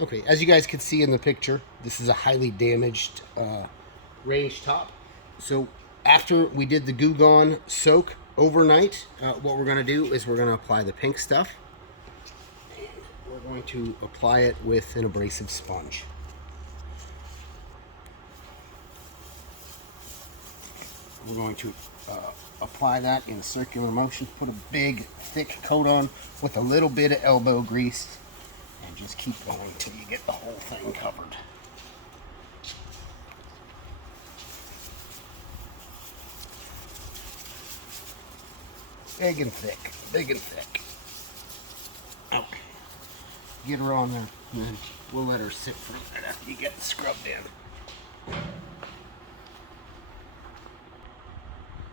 Okay, as you guys can see in the picture, this is a highly damaged range top. So after we did the Goo Gone soak overnight, what we're going to do is we're going to apply the pink stuff. And we're going to apply it with an abrasive sponge. We're going to apply that in a circular motion, put a big thick coat on with a little bit of elbow grease, and just keep going until you get the whole thing covered. Big and thick, big and thick. Okay, get her on there, and then we'll let her sit for a minute after you get it scrubbed in.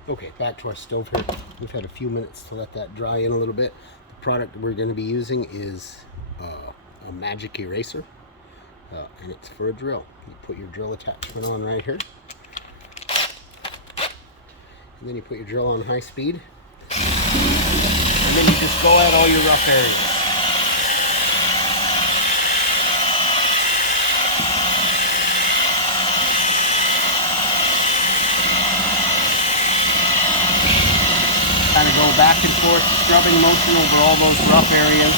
Okay, back to our stove here. We've had a few minutes to let that dry in a little bit. The product we're going to be using is a magic eraser, and it's for a drill. You put your drill attachment on right here, and then you put your drill on high speed, and then you just go at all your rough areas. Kind of go back and forth, scrubbing motion over all those rough areas.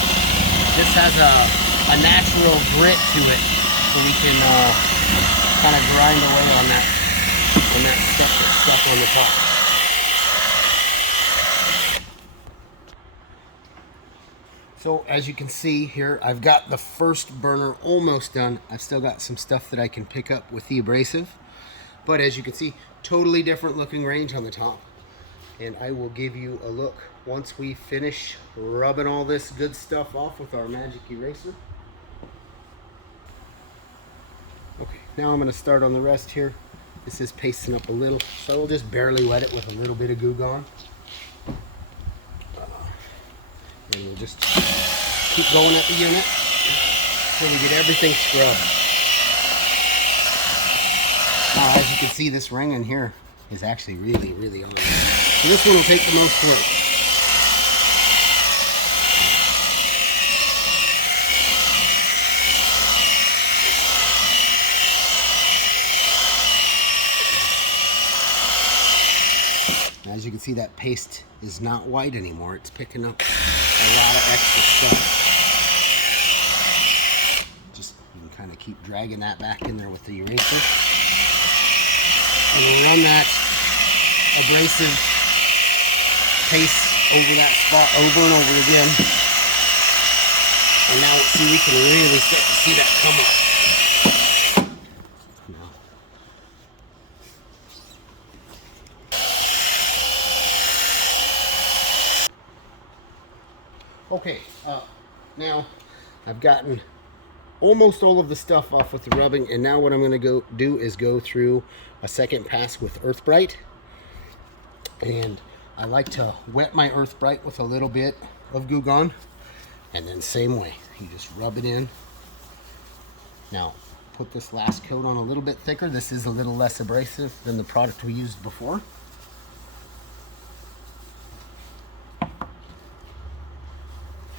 This has a natural grit to it, so we can kind of grind away on that stuff that's stuck on the top. So as you can see here, I've got the first burner almost done. I've still got some stuff that I can pick up with the abrasive, but as you can see, totally different looking range on the top. And I will give you a look once we finish rubbing all this good stuff off with our magic eraser. Okay, now I'm going to start on the rest here. This is pasting up a little, so we'll just barely wet it with a little bit of Goo Gone. And we'll just keep going at the unit until we get everything scrubbed. Now, as you can see, this ring in here is actually really, really on. So this one will take the most work. As you can see, that paste is not white anymore. It's picking up a lot of extra stuff. Just, you can kind of keep dragging that back in there with the eraser. And we'll run that abrasive paste over that spot over and over again. And now see, we can really start to see that come up. Okay, now I've gotten almost all of the stuff off with the rubbing, and now what I'm going to go do is go through a second pass with Earth Bright. And I like to wet my Earth Bright with a little bit of Goo Gone, and then same way, you just rub it in. Now, put this last coat on a little bit thicker. This is a little less abrasive than the product we used before.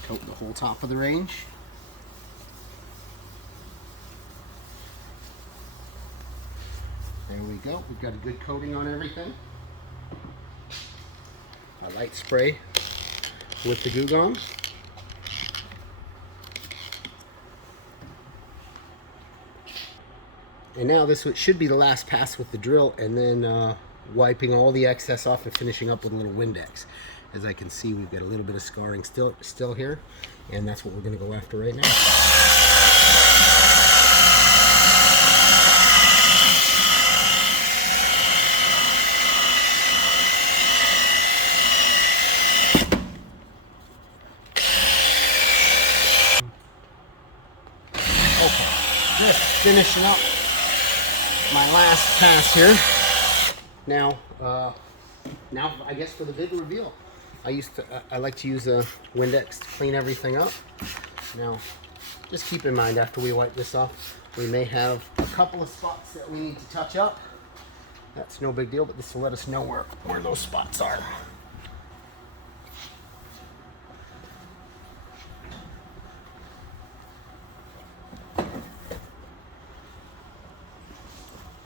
Coat the whole top of the range. There we go. We've got a good coating on everything. A light spray with the Goo Gone. And now this should be the last pass with the drill, and then wiping all the excess off and finishing up with a little Windex. As I can see, we've got a little bit of scarring still here, and that's what we're going to go after right now. Okay, just finishing up my last pass here. Now I guess for the big reveal, I like to use a Windex to clean everything up. Now, just keep in mind, after we wipe this off, we may have a couple of spots that we need to touch up. That's no big deal, but this will let us know where those spots are.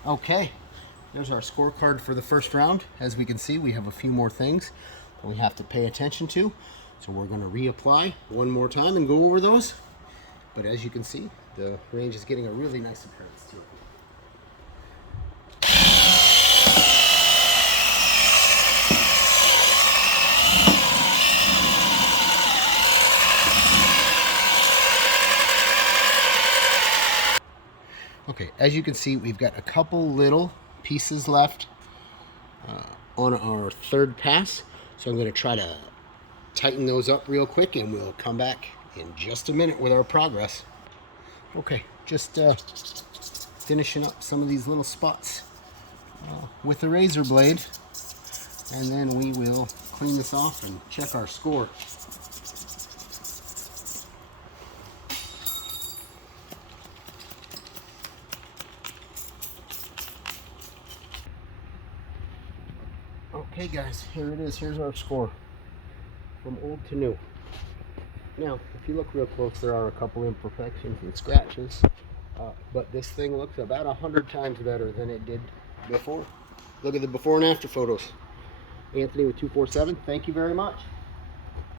Okay, there's our scorecard for the first round. As we can see, we have a few more things that we have to pay attention to. So we're going to reapply one more time and go over those. But as you can see, the range is getting a really nice appearance too. Okay, as you can see, we've got a couple little pieces left on our third pass. So I'm going to try to tighten those up real quick, and we'll come back in just a minute with our progress. Okay, just finishing up some of these little spots with the razor blade, and then we will clean this off and check our score. Okay guys, here it is. Here's our score from old to new. Now, if you look real close, there are a couple imperfections and scratches, but this thing looks about 100 times better than it did before. Look at the before and after photos. Anthony with 247, thank you very much.